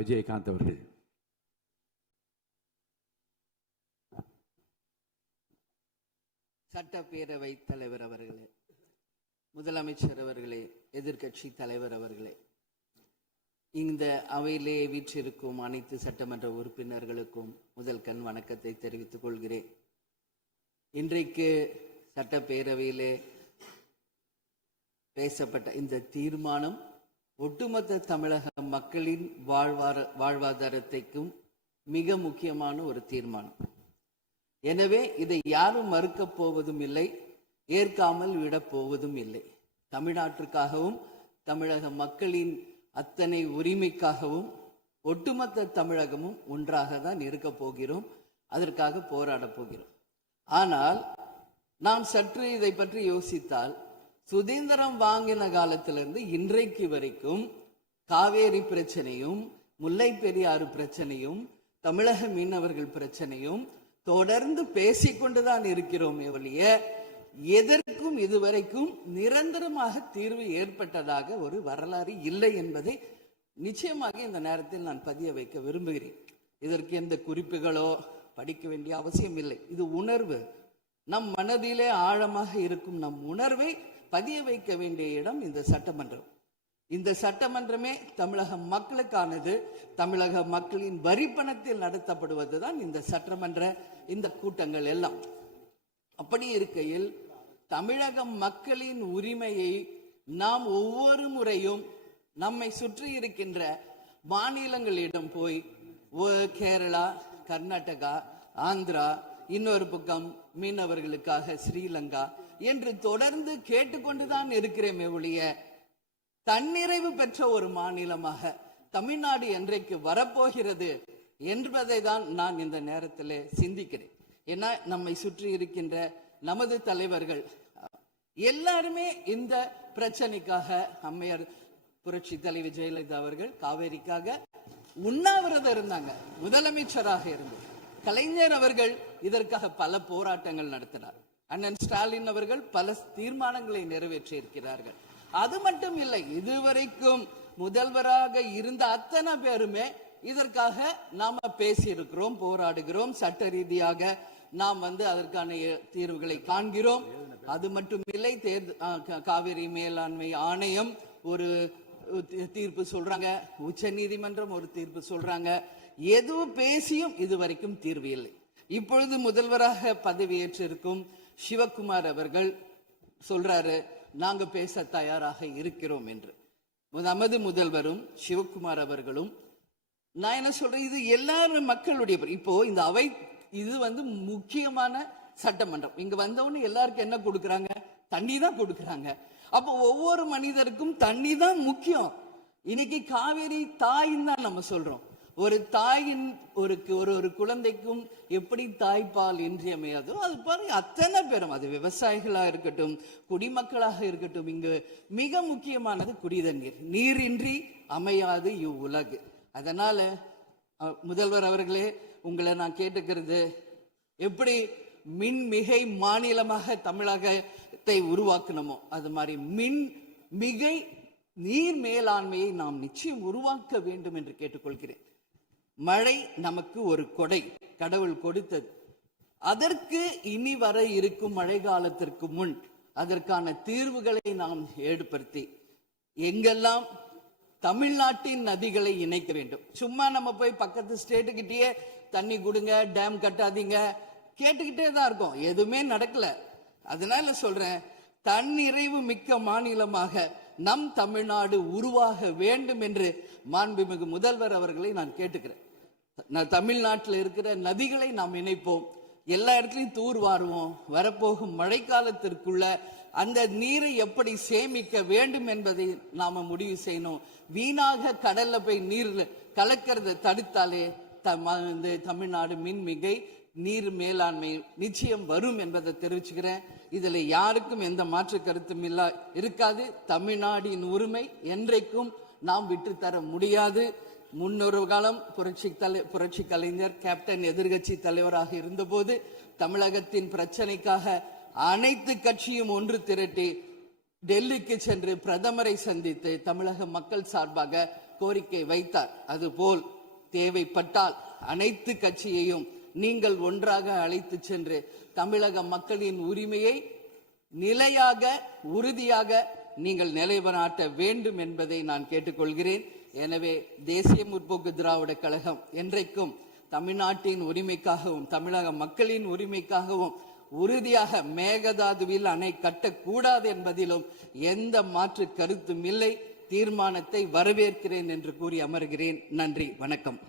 விஜயகாந்த் அவர்கள். சட்டப்பேரவை தலைவர் அவர்களே, முதலமைச்சர் அவர்களே, எதிர்கட்சி தலைவர் அவர்களே, இந்த அவையிலே வீற்றிருக்கும் அனைத்து சட்டமன்ற உறுப்பினர்களுக்கும் முதல் கண் வணக்கத்தை தெரிவித்துக் கொள்கிறேன். இன்றைக்கு சட்டப்பேரவையிலே பேசப்பட்ட இந்த தீர்மானம் ஒட்டுமொத்த தமிழக மக்களின் வாழ்வாதாரத்தைக்கும் மிக முக்கியமான ஒரு தீர்மானம். எனவே இதை யாரும் மறுக்கப் போவதும் இல்லை, ஏற்காமல் விடப் போவதும் இல்லை. தமிழ்நாட்டிற்காகவும் தமிழக மக்களின் அத்தனை உரிமைக்காகவும் ஒட்டுமொத்த தமிழகமும் ஒன்றாக தான் இருக்க போகிறோம், அதற்காக போராட போகிறோம். ஆனால் நாம் சற்று இதை பற்றி யோசித்தால், சுதந்திரம் வாங்கின காலத்திலிருந்து இன்றைக்கு வரைக்கும் காவேரி பிரச்சனையும் முல்லை பெரியாறு பிரச்சனையும் தமிழக மீனவர்கள் பிரச்சனையும் தொடர்ந்து பேசிக்கொண்டுதான் இருக்கிறோம். ஒழிய எதற்கும் இதுவரைக்கும் நிரந்தரமாக தீர்வு ஏற்பட்டதாக ஒரு வரலாறு இல்லை என்பதை நிச்சயமாக இந்த நேரத்தில் நான் பதிய வைக்க விரும்புகிறேன். இதற்கு எந்த குறிப்புகளோ படிக்க வேண்டிய அவசியம் இல்லை. இது உணர்வு, நம் மனதிலே ஆழமாக இருக்கும் நம் உணர்வை பதிய வைக்க வேண்டிய இடம் இந்த சட்டமன்றம். இந்த சட்டமன்றமே தமிழக மக்களுக்கானது. தமிழக மக்களின் வரி பணத்தில் நடத்தப்படுவதுதான் இந்த சட்டமன்ற இந்த கூட்டங்கள் எல்லாம். அப்படி இருக்கையில் தமிழக மக்களின் உரிமையை நாம் ஒவ்வொரு முறையும் நம்மை சுற்றி இருக்கின்ற மாநிலங்களிடம் போய் கேரளா, கர்நாடகா, ஆந்திரா, இன்னொரு பக்கம் மீனவர்களுக்காக ஸ்ரீலங்கா என்று தொடர்ந்து கேட்டுக்கொண்டுதான் இருக்கிறேன். ஒழிய தன்னிறைவு பெற்ற ஒரு மாநிலமாக தமிழ்நாடு என்றைக்கு வரப்போகிறது என்பதை தான் நான் இந்த நேரத்தில் சிந்திக்கிறேன். ஏன்னா நம்மை சுற்றி இருக்கின்ற நமது தலைவர்கள் எல்லாருமே இந்த பிரச்சனைக்காக, அம்மையார் புரட்சி தலைவி ஜெயலலிதா அவர்கள் காவேரிக்காக உண்ணாவிரதம் இருந்தாங்க, முதலமைச்சராக இருந்து. கலைஞர் அவர்கள் இதற்காக பல போராட்டங்கள் நடத்தினார். அண்ணன் ஸ்டாலின் அவர்கள் பல தீர்மானங்களை நிறைவேற்றி இருக்கிறார்கள். அது மட்டும் இல்லை, இதுவரைக்கும் முதல்வராக இருந்த அத்தனை பேருமே இதற்காக நாம பேசியிருக்கிறோம், போராடுகிறோம், சட்ட ரீதியாக நாம் அதற்கான தீர்வுகளை காண்கிறோம். அது மட்டும் இல்லை, காவிரி மேலாண்மை ஆணையம் ஒரு தீர்ப்பு சொல்றாங்க, உச்ச நீதிமன்றம் ஒரு தீர்ப்பு சொல்றாங்க. எதுவும் பேசியும் இதுவரைக்கும் தீர்வு இல்லை. இப்பொழுது முதல்வராக பதவியேற்றிருக்கும் சிவகுமார் அவர்கள் சொல்றாரு, நாங்க பேச தயாராக இருக்கிறோம் என்று. நமது முதல்வரும் சிவகுமார் அவர்களும், நான் என்ன சொல்றேன், இது எல்லாரும் மக்களுடைய, இப்போ இந்த அவை இது முக்கியமான சட்டமன்றம். இங்க வந்தவொன்னு எல்லாருக்கும் என்ன கொடுக்கறாங்க? தண்ணி தான் கொடுக்கறாங்க. அப்போ ஒவ்வொரு மனிதருக்கும் தண்ணி தான் முக்கியம். இன்னைக்கு காவேரி தாயின்னு தான் நம்ம சொல்றோம். ஒரு தாயின் ஒரு குழந்தைக்கும் எப்படி தாய்ப்பால் இன்றியமையாதோ அது பாருங்க, அத்தனை பேரும், அது விவசாயிகளா இருக்கட்டும், குடிமக்களாக இருக்கட்டும், இங்கு மிக முக்கியமானது குடிதண்ணீர். நீரின்றி அமையாது இவ்வுலகு. அதனால முதல்வர் அவர்களே, உங்களை நான் கேட்டுக்கிறது, எப்படி மின்மிகை மாநிலமாக தமிழகத்தை உருவாக்கணுமோ அது மாதிரி மின்மிகை நீர் மேலாண்மையை நாம் நிச்சயம் உருவாக்க வேண்டும் என்று கேட்டுக்கொள்கிறேன். மழை நமக்கு ஒரு கொடை, கடவுள் கொடுத்தது. அதற்கு இனி வர இருக்கும் மழை காலத்திற்கு முன் அதற்கான தீர்வுகளை நாம் ஏற்படுத்தி எங்கெல்லாம் தமிழ்நாட்டின் நதிகளை இணைக்க வேண்டும். சும்மா நம்ம போய் பக்கத்து ஸ்டேட்டுக்கிட்டே தண்ணி கொடுங்க, டேம் கட்டாதீங்க கேட்டுக்கிட்டே தான் இருக்கோம், எதுவுமே நடக்கல. அதனால சொல்றேன், தன்னிறைவு மிக்க மாநிலமாக நம் தமிழ்நாடு உருவாக வேண்டும் என்று மாண்புமிகு முதல்வர் அவர்களை நான் கேட்டுக்கிறேன். தமிழ்நாட்டில் இருக்கிற நதிகளை நாம் இணைப்போம், எல்லா இடத்துலையும் தூர்வாருவோம். வரப்போகும் மழைக்காலத்திற்குள்ள அந்த நீரை எப்படி சேமிக்க வேண்டும் என்பதை நாம முடிவு செய்யணும். வீணாக கடல்ல போய் நீர் கலக்கிறத தடுத்தாலே தமிழ்நாடு மின்மிகை நீர் மேலாண்மை நிச்சயம் வரும் என்பதை தெரிவிச்சுக்கிறேன். இதுல யாருக்கும் எந்த மாற்று கருத்தும் இருக்காது. தமிழ்நாடின் உரிமை என்றைக்கும் நாம் விட்டு தர முடியாது. முன்னொரு காலம் புரட்சி கலைஞர் கேப்டன் எதிர்கட்சி தலைவராக இருந்தபோது தமிழகத்தின் பிரச்சனைக்காக அனைத்து கட்சியும் ஒன்று திரட்டி டெல்லிக்கு சென்று பிரதமரை சந்தித்து தமிழக மக்கள் சார்பாக கோரிக்கை வைத்தார். அதுபோல் தேவைப்பட்டால் அனைத்து கட்சியையும் நீங்கள் ஒன்றாக அழைத்து சென்று தமிழக மக்களின் உரிமையை நிலையாக உறுதியாக நீங்கள் நிலைநாட்ட வேண்டும் என்பதை நான் கேட்டுக்கொள்கிறேன். எனவே தேசிய முற்போக்கு திராவிட கழகம் என்றைக்கும் தமிழ்நாட்டின் உரிமைக்காகவும் தமிழக மக்களின் உரிமைக்காகவும் உறுதியாக மேகதாதுவில் அணை கட்டக்கூடாது என்பதிலும் எந்த மாற்று கருத்தும் இல்லை. தீர்மானத்தை வரவேற்கிறேன் என்று கூறி அமர்கிறேன். நன்றி, வணக்கம்.